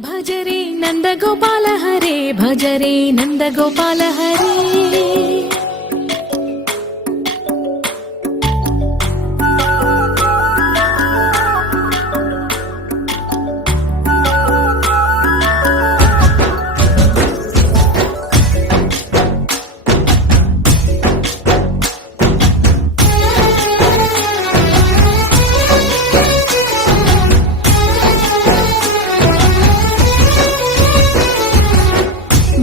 భజరే నందగోపాల హరే భజరే నందగోపాల హరే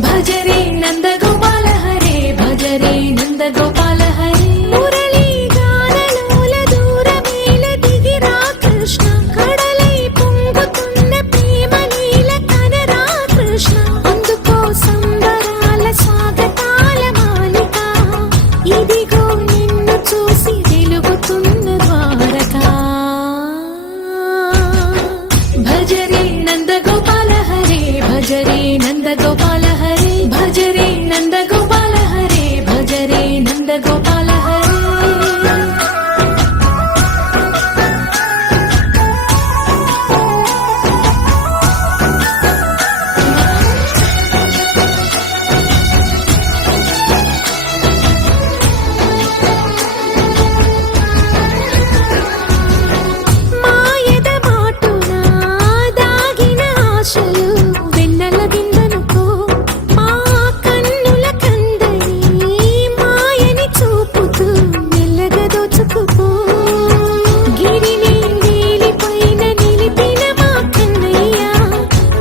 భజరే నందగోపాల హరే భజరే నందగోపాల హరే మురళీ గానలోల దూరమేల దిగిరా కృష్ణ కడలై పొంగుతున్న ప్రేమ నీల కనరా కృష్ణ అందుకో సంబరాల స్వాగతాల మాలిక ఇదిగో నిన్ను చూసి వెలుగుతున్న ద్వారకా భజరే నందగోపాల హరే భజరే నందగోపాల హరే భజరే నందగోపాల హరే భజరే నందగోపాల హరే మాయద మాటున దాగిన ఆశలు వెన్నెల విందనుకో మా కన్నుల కందని మాయని చూపుతూ మెల్లగా దోచుకుపో గిరిని వేలిపైన నిలిపిన మా కన్నయ్య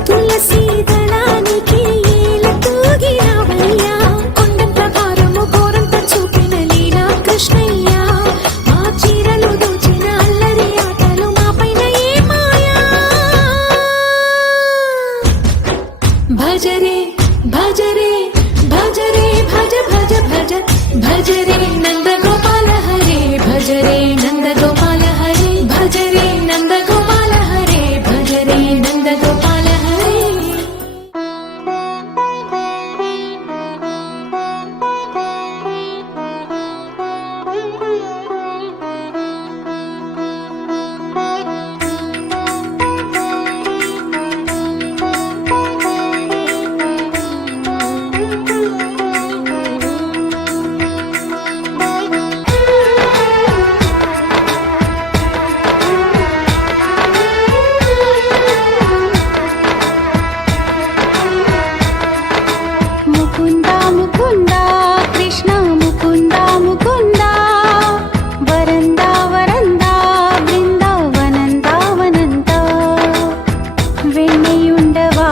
తులసి దళానికి ఏల తూగినవయ్యా కొండంత భారము ఘోరంత చూపిన లీలా కృష్ణయ్య మా చీరలు దోచిన అల్లరి ఆటలు మా పైన ఏ మాయా భజరే భజరే భజరే భజ భజ భజ భజరే నందగోపాల హరే భజరే నందగోపాల హరే భజరే నందగోపాల హరే భజరే నందగోపాల హరే ముకుంద ముకుంద కృష్ణ ముకుంద ముకుంద వరంద వరంద బృందావనంద వనంద వెన్నయుండవా